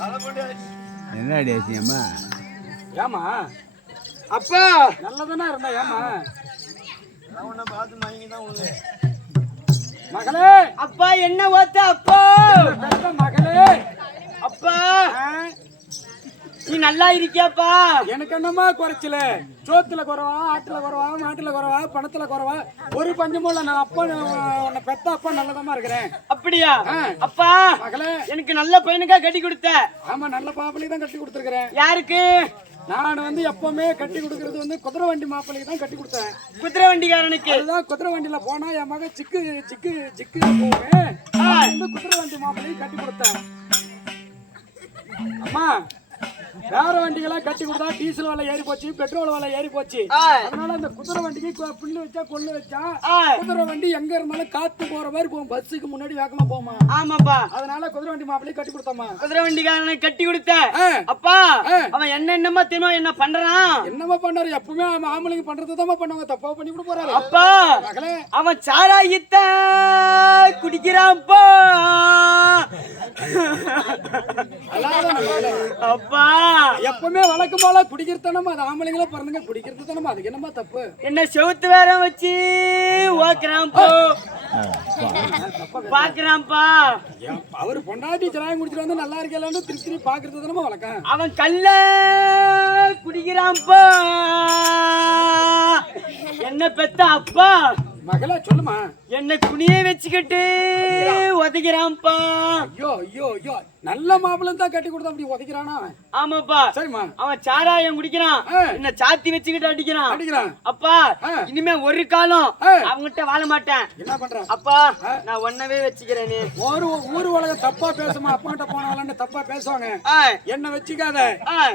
என்ன அடியாச்சியம்மா ஏமா அப்பா! நல்லதானே இருந்தா ஏமா மகளே! அப்பா என்ன ஓத்த அப்பா? மகளே? அப்பா! நல்லா இருக்கியாப்பா? எனக்கு என்னமா குறைச்சல? சோத்துல குறவா ஆட்டுல குறவா மாட்டுல குறவா பணத்துல குறவா? ஒரு பஞ்சமும் இல்ல நான் அப்பா உன்னை பெத்த அப்பா நல்லதமா இருக்கிறேன். அப்படியா. அப்பா மகளே. எனக்கு நல்ல பையனுக்கா கட்டி கொடுத்த? ஆமா நல்ல பாப்பிளைக்கு தான் கட்டி கொடுத்துருக்கிறேன். யாருக்கு? நான் வந்து எப்பவுமே கட்டி கொடுக்கறது வந்து குதிரை வண்டி மாப்பிள்ளைக்கு தான் கட்டி கொடுத்தேன். குதிரை வண்டிக்காரனுக்கு? அதுதான் குதிரை வண்டியில போனா என் மகன் சிக்கு சிக்கு சிக்கு போவேன் வந்து குதிரை வண்டி மாப்பிள்ளைக்கு கட்டி கொடுத்தேன். அம்மா வேற வண்டிகளாம் கட்டி கொடுத்தா டீசல் விலை ஏறி போச்சு பெட்ரோல் விலை ஏறி போச்சு. அதனால அந்த குதிரை வண்டிக்கு புல்லு வச்சா கொள்ளு வச்சா. குதிரை வண்டி எங்க இருந்தாலும் காத்து போற மாதிரி போகும். பஸ்ஸுக்கு முன்னாடி வேகமா போமா. ஆமாப்பா. அதனால குதிரை வண்டி மாப்பிள்ளைக்கு கட்டி கொடுத்தோம்மா குதிரை வண்டிக்காரனுக்கு கட்டி கொடுத்த. அப்பா. அவன் என்ன என்னமா தெரியுமா என்ன பண்றான்? என்னம்மா பண்ணாரு எப்பவுமே அவன் ஆம்பளைங்க பண்றது தான் பண்ணுவாங்க. தப்பா பண்ணி விட போறாரு. அப்பா அவன் சாராயத்த குடிக்கிறான்ப்பா அல்லாத மகளே. அப்பா. எப்பவுமே வழக்கம் போல குடிக்கிறதனமா அது ஆம்பளைங்களா பிறந்துங்க குடிக்கிறதுதானமா அதுக்கு என்னமா தப்பு? என்ன செவுத்து வேற வச்சு ஓக்குறான்ப்பா. பாக்குறான்ப்பா. ஏன் அவரு பொண்டாட்டி ஜனாயம் குடிச்சிட்டு வந்து நல்லா இருக்கலான்னு திருப்பி திருப்பி பாக்குறது தானமா வழக்கம்? அவன் கல்ல குடிக்கிறான்ப்பா. என்ன பெத்த அப்பா? மகளா சொல்லுமா? என்ன குனிய வச்சுக்கிட்டு உதைக்கிறான்ப்பா. ஐயோ ஐயோ ஐயோ. நல்ல மாப்பிள்ளை தான் கட்டி கொடுத்தா அப்படி உதைக்கிறானா ஆமாப்பா. சரிம்மா. அவன் சாராயம் குடிக்கிறான். என்ன சாத்தி வச்சுக்கிட்டு அடிக்கிறான். அடிக்கிறான். அப்பா. இனிமே ஒரு காலம் ஆ. அவங்கிட்ட வாழ மாட்டேன். என்ன பண்றான் அப்பா நான் ஒன்னவே வச்சுக்கிறேனே. ஒரு ஊர் உலகம் தப்பா பேசுமா? அப்பா கிட்ட போனவளன்னு தப்பா பேசுவாங்க. என்ன வச்சுக்காத.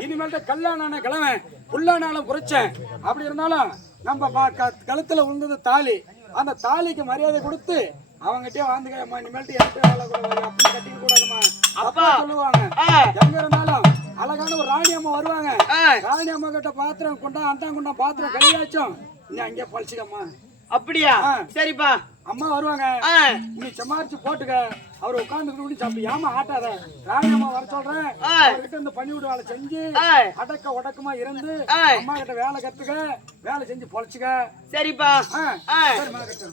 இனிமேல்ட்ட கல்யாணம் கிழமை புல்லானாலும் குறைச்சேன் அப்படி இருந்தாலும் நம்ம கழுத்துல விழுந்தது தாலி. அந்த தாலிக்கு மரியாதை கொடுத்து அவங்ககிட்டயே வாழ்ந்துக்கம்மா இனிமேல்ட்டு என்கிட்ட வாழக்கூடாது அப்படி கட்டிக்க கூடாதுமா அப்பா சொல்லுவாங்க. எங்க இருந்தாலும் அழகான ஒரு ராணி அம்மா வருவாங்க. ராணி அம்மா கிட்ட பாத்திரம் கொண்டா அண்டான் கொண்டா பாத்திரம் கையாச்சும் நீ அங்கேயே பழிச்சுக்கம்மா. அப்படியா. சரிப்பா. அம்மா வருவாங்க. நீ சமாளிச்சு போட்டுக்க அவர் உட்கார்ந்து சாப்பிட்டு ஏமா ஆட்டாத ராணி அம்மா வர சொல்றேன். அவர்கிட்ட இந்த பணி விட வேலை செஞ்சு. அடக்க உடக்கமா இருந்து. அம்மா கிட்ட வேலை கத்துக்க வேலை செஞ்சு பொழைச்சுக்க சரிப்பா கட்டு.